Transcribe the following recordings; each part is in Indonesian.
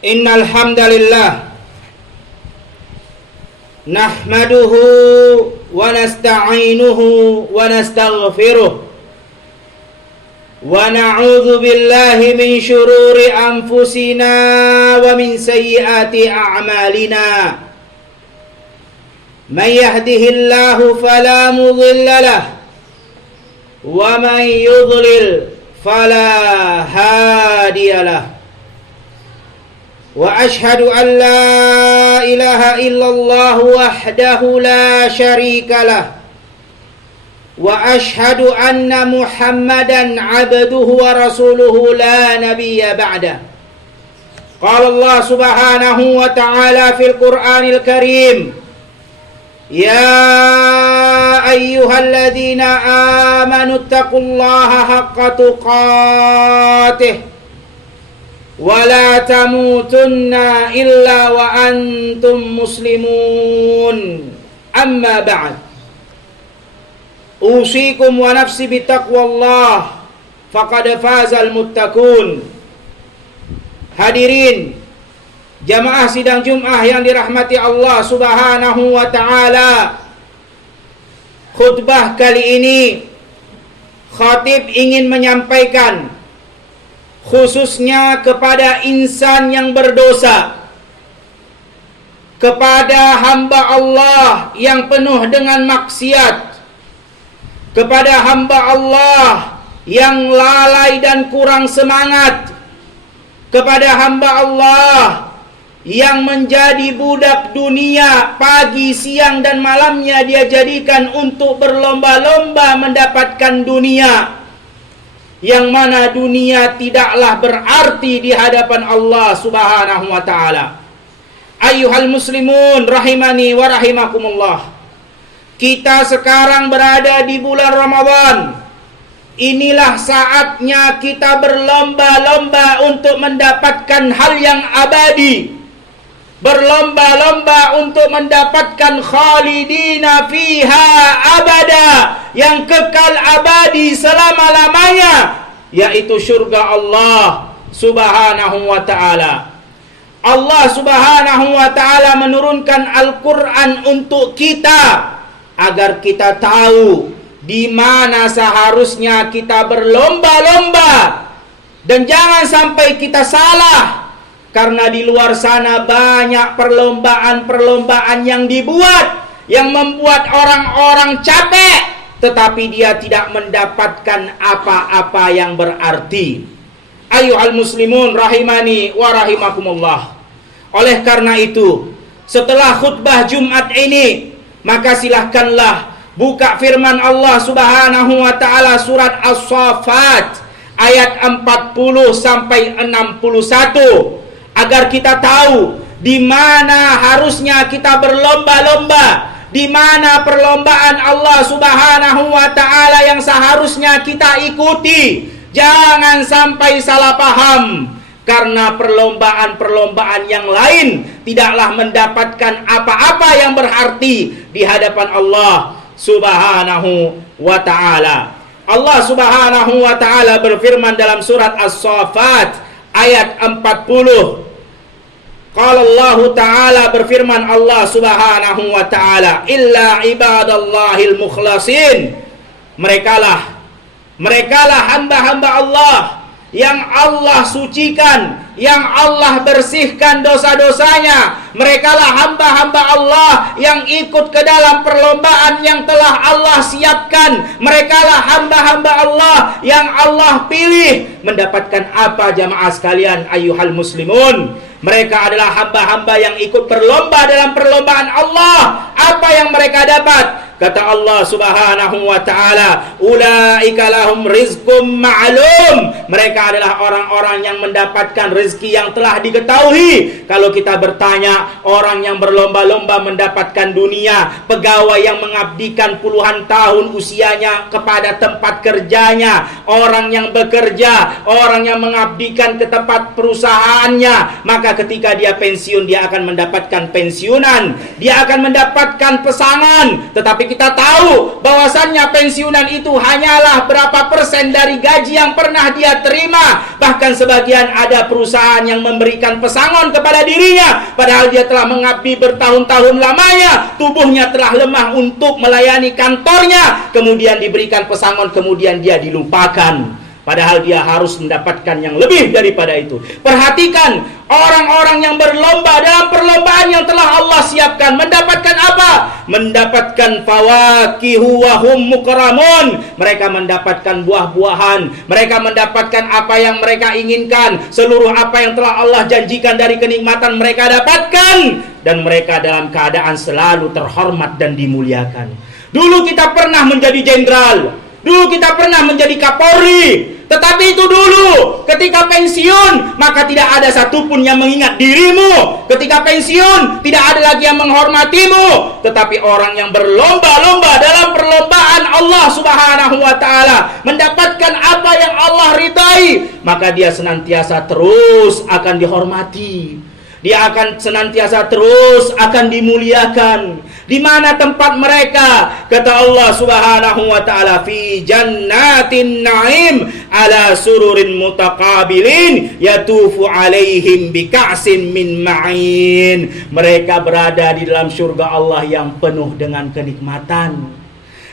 Innal hamdalillah nahmaduhu wa nasta'inuhu wa nastaghfiruh wa na'udzu billahi min syururi anfusina wa min sayyiati a'malina. Man yahdihillahu fala mudilla lahu wa man yudlil fala hadiya lahu. Wa ashhadu an la ilaha illallah wahdahu la syarika lah. Wa ashhadu anna Muhammadan abduhu wa rasuluhu la nabiyya ba'dah. Qala Allah subhanahu wa ta'ala fil Qur'anil Karim, ya ayyuhalladzina amanu taqullaha haqqa tuqatih wala tamutunna illa wa antum muslimun. Amma ba'd. Usikum wa nafsi bitaqwallah faqad fazal muttaqun. Hadirin jamaah sidang Jum'ah yang dirahmati Allah subhanahu wa ta'ala, khutbah kali ini khatib ingin menyampaikan khususnya kepada insan yang berdosa, kepada hamba Allah yang penuh dengan maksiat, kepada hamba Allah yang lalai dan kurang semangat, kepada hamba Allah yang menjadi budak dunia, pagi, siang, dan malamnya dia jadikan untuk berlomba-lomba mendapatkan dunia, yang mana dunia tidaklah berarti di hadapan Allah subhanahu wa ta'ala. Ayyuhal muslimun rahimani wa rahimakumullah. Kita sekarang berada di bulan Ramadan. Inilah saatnya kita berlomba-lomba untuk mendapatkan hal yang abadi, berlomba-lomba untuk mendapatkan khalidina fiha abada, yang kekal abadi selama-lamanya, yaitu surga Allah subhanahu wa ta'ala. Allah subhanahu wa ta'ala menurunkan Al-Quran untuk kita agar kita tahu di mana seharusnya kita berlomba-lomba, dan jangan sampai kita salah. Karena di luar sana banyak perlombaan-perlombaan yang dibuat, yang membuat orang-orang capek, tetapi dia tidak mendapatkan apa-apa yang berarti. Ayyuhal muslimun rahimani wa rahimakumullah. Oleh karena itu, setelah khutbah Jumat ini, maka silahkanlah buka firman Allah subhanahu wa ta'ala surat As-Saffat ayat 40 sampai 61. Agar kita tahu di mana harusnya kita berlomba-lomba, di mana perlombaan Allah subhanahu wa ta'ala yang seharusnya kita ikuti. Jangan sampai salah paham, karena perlombaan-perlombaan yang lain tidaklah mendapatkan apa-apa yang berarti di hadapan Allah subhanahu wa ta'ala. Allah subhanahu wa ta'ala berfirman dalam surat As-Saffat ayat 40. Qala Allah Ta'ala, berfirman Allah subhanahu wa ta'ala, illa ibadallahil mukhlasin. Merekalah hamba-hamba Allah yang Allah sucikan, yang Allah bersihkan dosa-dosanya. Merekalah hamba-hamba Allah yang ikut ke dalam perlombaan yang telah Allah siapkan. Merekalah hamba-hamba Allah yang Allah pilih. Mendapatkan apa jamaah sekalian ayyuhal muslimun? Mereka adalah hamba-hamba yang ikut berlomba dalam perlombaan Allah. Apa yang mereka dapat? Kata Allah subhanahu wa ta'ala, ulaika lahum rizqum ma'lum. Mereka adalah orang-orang yang mendapatkan rezeki yang telah diketahui. Kalau kita bertanya, orang yang berlomba-lomba mendapatkan dunia, pegawai yang mengabdikan puluhan tahun usianya kepada tempat kerjanya, orang yang bekerja, orang yang mengabdikan ke tempat perusahaannya, maka ketika dia pensiun, dia akan mendapatkan pensiunan, dia akan mendapatkan pesangon. Tetapi kita tahu bahwasannya pensiunan itu hanyalah berapa persen dari gaji yang pernah dia terima. Bahkan sebagian ada perusahaan yang memberikan pesangon kepada dirinya, padahal dia telah mengabdi bertahun-tahun lamanya, tubuhnya telah lemah untuk melayani kantornya, kemudian diberikan pesangon, kemudian dia dilupakan. Padahal dia harus mendapatkan yang lebih daripada itu. Perhatikan orang-orang yang berlomba dalam perlombaan yang telah Allah siapkan. Mendapatkan apa? Mendapatkan fawakihu wa hum mukramun. Mereka mendapatkan buah-buahan. Mereka mendapatkan apa yang mereka inginkan. Seluruh apa yang telah Allah janjikan dari kenikmatan mereka dapatkan. Dan mereka dalam keadaan selalu terhormat dan dimuliakan. Dulu kita pernah menjadi jenderal. Dulu kita pernah menjadi Kapolri. Tetapi itu dulu. Ketika pensiun, maka tidak ada satupun yang mengingat dirimu. Ketika pensiun, tidak ada lagi yang menghormatimu. Tetapi orang yang berlomba-lomba dalam perlombaan Allah Subhanahu wa ta'ala, mendapatkan apa yang Allah ridai, maka dia senantiasa terus akan dihormati. Dia akan senantiasa terus akan dimuliakan. Di mana tempat mereka? Kata Allah Subhanahu wa ta'ala, fi jannatin na'im ala sururin mutaqabilin yatufu alaihim bika'sin min ma'in. Mereka berada di dalam surga Allah yang penuh dengan kenikmatan.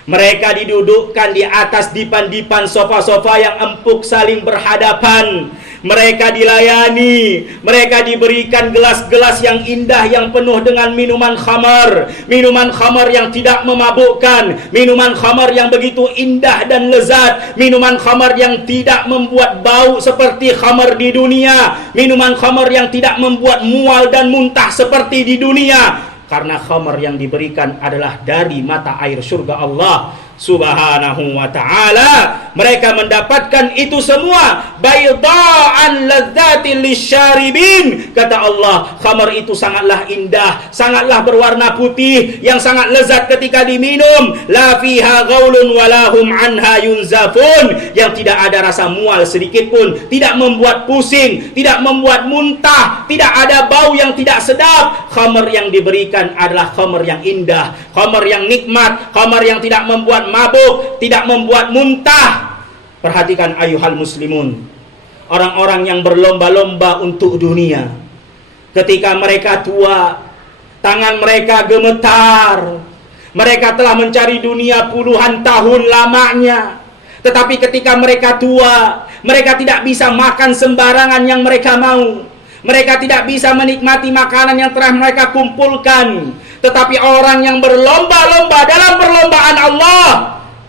Mereka didudukkan di atas dipan-dipan sofa-sofa yang empuk saling berhadapan. Mereka dilayani, mereka diberikan gelas-gelas yang indah yang penuh dengan minuman khamar. Minuman khamar yang tidak memabukkan, minuman khamar yang begitu indah dan lezat, minuman khamar yang tidak membuat bau seperti khamar di dunia, minuman khamar yang tidak membuat mual dan muntah seperti di dunia. Karena khamar yang diberikan adalah dari mata air surga Allah Subhanahu wa ta'ala. Mereka mendapatkan itu semua bayda'an ladzatil lisyaribin. Kata Allah, khamar itu sangatlah indah, sangatlah berwarna putih, yang sangat lezat ketika diminum. La fiha ghaulun walahum anha yunzafun. Yang tidak ada rasa mual sedikit pun, tidak membuat pusing, tidak membuat muntah, tidak ada bau yang tidak sedap. Khamar yang diberikan adalah khamar yang indah, khamar yang nikmat, khamar yang tidak membuat mabuk, tidak membuat muntah. Perhatikan ayuhal muslimun, orang-orang yang berlomba-lomba untuk dunia, ketika mereka tua, tangan mereka gemetar. Mereka telah mencari dunia puluhan tahun lamanya, tetapi ketika mereka tua, mereka tidak bisa makan sembarangan yang mereka mau. Mereka tidak bisa menikmati makanan yang telah mereka kumpulkan. Tetapi orang yang berlomba-lomba dalam perlombaan Allah,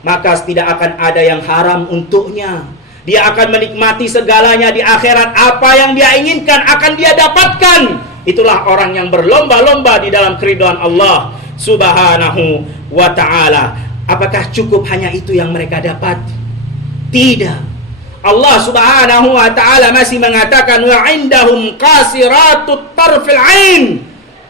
maka tidak akan ada yang haram untuknya. Dia akan menikmati segalanya di akhirat. Apa yang dia inginkan akan dia dapatkan. Itulah orang yang berlomba-lomba di dalam keridhaan Allah Subhanahu wa ta'ala. Apakah cukup hanya itu yang mereka dapat? Tidak. Allah Subhanahu wa ta'ala masih mengatakan, wa indahum qasiratut tarfil ain.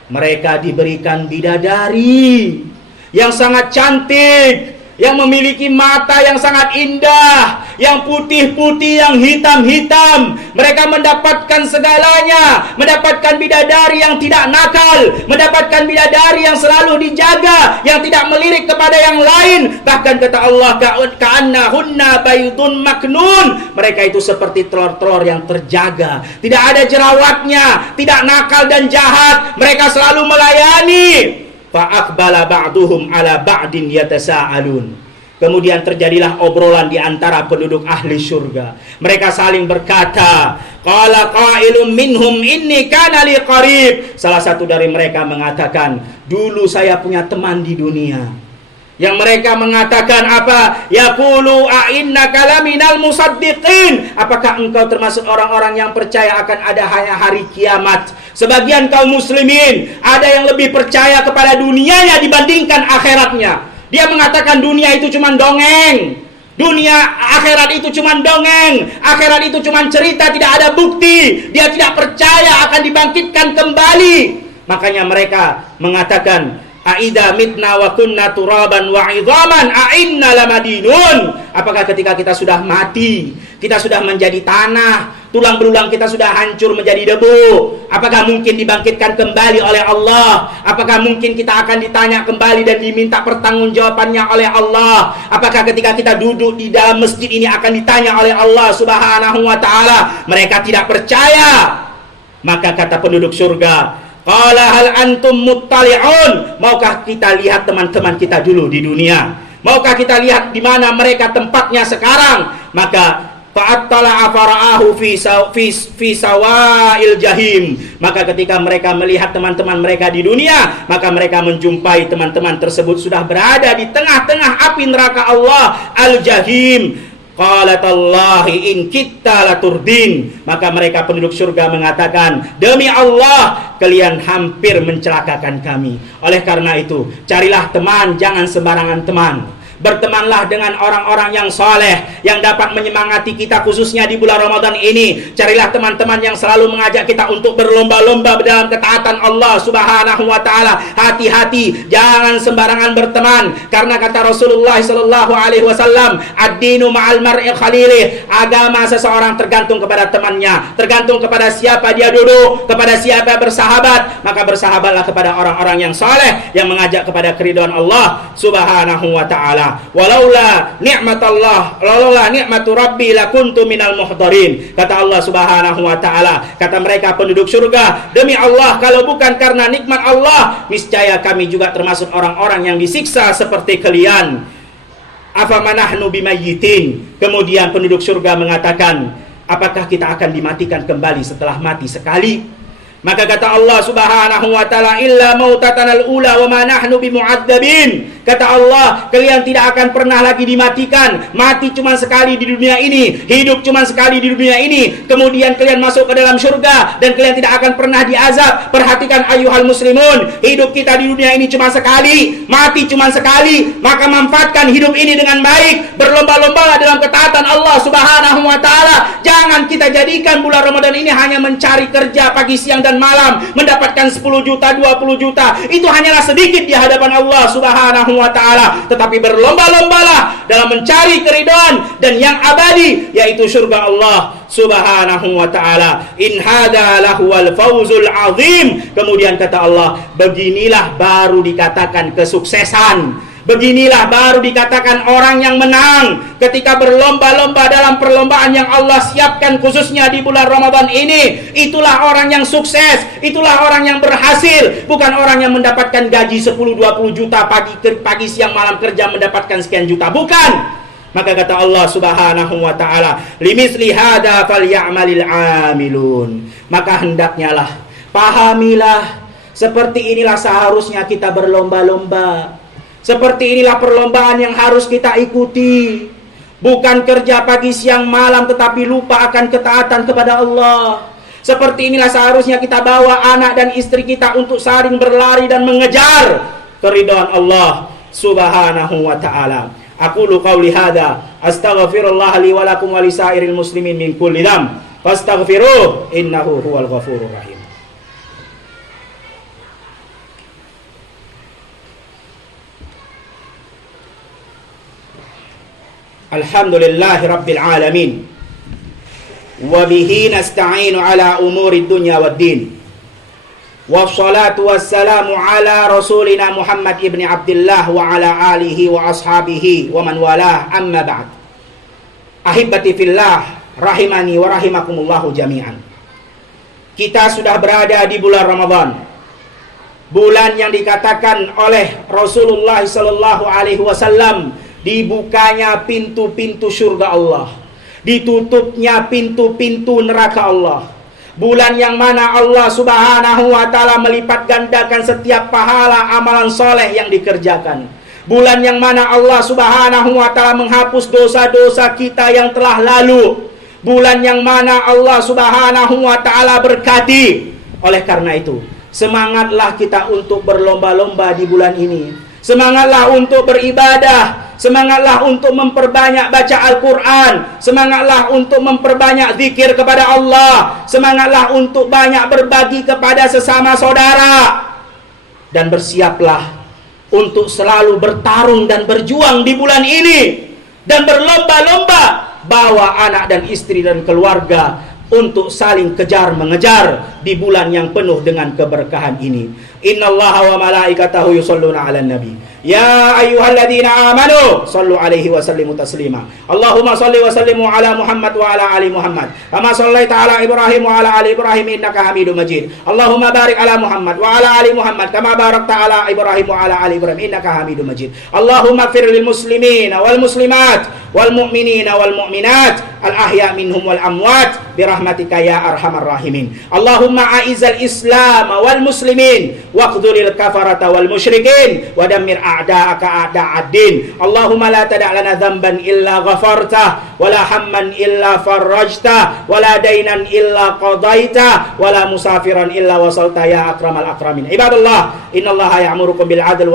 Mereka diberikan bidadari yang sangat cantik, yang memiliki mata yang sangat indah, yang putih-putih, yang hitam-hitam. Mereka mendapatkan segalanya, mendapatkan bidadari yang tidak nakal, mendapatkan bidadari yang selalu dijaga, yang tidak melirik kepada yang lain. Bahkan kata Allah, ka'annahunna baydun maknun. Mereka itu seperti telur-telur yang terjaga, tidak ada jerawatnya, tidak nakal dan jahat. Mereka selalu melayani. Fa'aqbala ba'duhum ala ba'din yatasa'alun. Kemudian terjadilah obrolan di antara penduduk ahli surga. Mereka saling berkata, qala qailun minhum inni kana li qarib. Salah satu dari mereka mengatakan, dulu saya punya teman di dunia. Yang mereka mengatakan apa? Yaqulu a'innaka laminal musaddiqin. Apakah engkau termasuk orang-orang yang percaya akan ada hari kiamat? Sebagian kaum muslimin ada yang lebih percaya kepada dunianya dibandingkan akhiratnya. Dia mengatakan dunia itu cuma dongeng. Dunia akhirat itu cuma dongeng. Akhirat itu cuma cerita, tidak ada bukti. Dia tidak percaya akan dibangkitkan kembali. Makanya mereka mengatakan, Aida mitna wa kunna turaban wa idhaman a'inna lamadinun. Apakah ketika kita sudah mati, kita sudah menjadi tanah, tulang belulang kita sudah hancur menjadi debu. Apakah mungkin dibangkitkan kembali oleh Allah? Apakah mungkin kita akan ditanya kembali dan diminta pertanggungjawabannya oleh Allah? Apakah ketika kita duduk di dalam masjid ini akan ditanya oleh Allah Subhanahu wa ta'ala? Mereka tidak percaya. Maka kata penduduk surga, qala hal antum muttali'un, maukah kita lihat teman-teman kita dulu di dunia? Maukah kita lihat di mana mereka tempatnya sekarang? Maka fa'attala'a fara'ahu fi sawa'il jahim. Maka ketika mereka melihat teman-teman mereka di dunia, maka mereka menjumpai teman-teman tersebut sudah berada di tengah-tengah api neraka Allah, al-jahim. Qalatallahi in kitta laturdin. Maka mereka penduduk surga mengatakan, demi Allah, kalian hampir mencelakakan kami. Oleh karena itu, carilah teman, jangan sembarangan teman. Bertemanlah dengan orang-orang yang saleh, yang dapat menyemangati kita khususnya di bulan Ramadan ini. Carilah teman-teman yang selalu mengajak kita untuk berlomba-lomba dalam ketaatan Allah Subhanahu wa ta'ala. Hati-hati, jangan sembarangan berteman, karena kata Rasulullah sallallahu alaihi wasallam, ad-dinu ma'al mar'i khalilih. Agama seseorang tergantung kepada temannya, tergantung kepada siapa dia duduk, kepada siapa bersahabat. Maka bersahabatlah kepada orang-orang yang saleh, yang mengajak kepada keridhaan Allah Subhanahu wa ta'ala. Walaula ni'matu rabbi lakuntu minal muhdarin. Kata Allah Subhanahu wa ta'ala, kata mereka penduduk surga, demi Allah, kalau bukan karena nikmat Allah, niscaya kami juga termasuk orang-orang yang disiksa seperti kalian. Afamanahnu bimayyitin. Kemudian penduduk surga mengatakan, apakah kita akan dimatikan kembali setelah mati sekali? Maka kata Allah Subhanahu wa ta'ala, illa mautatanal ula wa ma nahnu bimu'adzabin. Kata Allah, kalian tidak akan pernah lagi dimatikan. Mati cuma sekali di dunia ini, hidup cuma sekali di dunia ini, kemudian kalian masuk ke dalam surga dan kalian tidak akan pernah diazab. Perhatikan ayuhal muslimun, hidup kita di dunia ini cuma sekali, mati cuma sekali. Maka manfaatkan hidup ini dengan baik, berlomba-lomba dalam ketaatan Allah Subhanahu wa ta'ala. Jangan kita jadikan bulan Ramadan ini hanya mencari kerja pagi, siang, dan malam, mendapatkan 10 juta, 20 juta. Itu hanyalah sedikit di hadapan Allah Subhanahu wa ta'ala. Tetapi berlomba-lombalah dalam mencari keridhaan dan yang abadi, yaitu surga Allah Subhanahu wa ta'ala. In hadza lahuwal fawzul azim. Kemudian kata Allah, beginilah baru dikatakan kesuksesan. Beginilah baru dikatakan orang yang menang ketika berlomba-lomba dalam perlombaan yang Allah siapkan khususnya di bulan Ramadan ini. Itulah orang yang sukses, itulah orang yang berhasil, bukan orang yang mendapatkan gaji 10-20 juta pagi siang malam kerja mendapatkan sekian juta, bukan. Maka kata Allah Subhanahu wa ta'ala, limisli hadza falyamalil amilun. Maka hendaknya lah, pahamilah, seperti inilah seharusnya kita berlomba-lomba. Seperti inilah perlombaan yang harus kita ikuti. Bukan kerja pagi siang malam tetapi lupa akan ketaatan kepada Allah. Seperti inilah seharusnya kita bawa anak dan istri kita untuk saling berlari dan mengejar keridhaan Allah Subhanahu wa ta'ala. Aqulu qawli hadza astaghfirullah li wa lakum wa lisairil muslimin min kulli dzamb fastaghfiruh innahu huwal ghafurur rahim. Alhamdulillahi rabbil alamin, wa bihi nasta'inu ala umuri dunya waddin, wassalatu wassalamu ala rasulina Muhammad ibni Abdullah wa ala alihi wa ashabihi wa man walah, amma ba'd. Ahibati fillah, rahimani wa rahimakumullahu jami'an. Kita sudah berada di bulan Ramadan, bulan yang dikatakan oleh Rasulullah sallallahu alaihi wasallam dibukanya pintu-pintu surga Allah, ditutupnya pintu-pintu neraka Allah. Bulan yang mana Allah Subhanahu wa ta'ala melipat gandakan setiap pahala amalan soleh yang dikerjakan. Bulan yang mana Allah Subhanahu wa ta'ala menghapus dosa-dosa kita yang telah lalu. Bulan yang mana Allah Subhanahu wa ta'ala berkati. Oleh karena itu, semangatlah kita untuk berlomba-lomba di bulan ini. Semangatlah untuk beribadah. Semangatlah untuk memperbanyak baca Al-Quran. Semangatlah untuk memperbanyak zikir kepada Allah. Semangatlah untuk banyak berbagi kepada sesama saudara. Dan bersiaplah untuk selalu bertarung dan berjuang di bulan ini. Dan berlomba-lomba bawa anak dan istri dan keluarga untuk saling kejar mengejar di bulan yang penuh dengan keberkahan ini. Innallaha wa malaikatahu yusholluna 'alan nabi. Ya ayyuhalladzina amanu shallu 'alaihi wa sallimu taslima. Allahumma shalli wa sallimu ala Muhammad wa ala ali Muhammad. Kama shallaita ala Ibrahim wa ala ali Ibrahim innaka Hamidum Majid. Allahumma barik ala Muhammad wa ala ali Muhammad kama barakta ala Ibrahim wa ala ali Ibrahim innaka Hamidum Majid. Allahumma ighfir lil muslimina wal muslimat wal mu'minina wal mu'minat al ahya minhum wal amwat birahmatika ya arhamar rahimin. Allahumma a'izal Islam wal muslimin waqdhuril kafarata wal musyrikin wa dammir a'da'aka a'da'ad-din. Allahumma la tada' lana dhanban illa ghafartah wa la hamman illa farajtah wa la dainan illa qadaitah wa la musafiran illa wasalta ya akramal akramin. Ibadallah, innallaha ya'murukum bil 'adl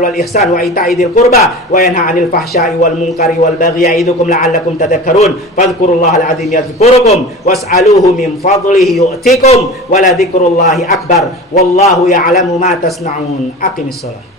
wal ihsan wa ita'i dzil qurba wa yanha 'anil fahsya'i wal munkari wal baghi ya'idukum la'allakum tadhakkarun. Fadhkurullahal 'azim yadhkurukum was'aluhu min fadlihi yu'tikum wa la dzikrullahi akbar wallahu ya'lamu ma tasna'un. Aqimis shalah.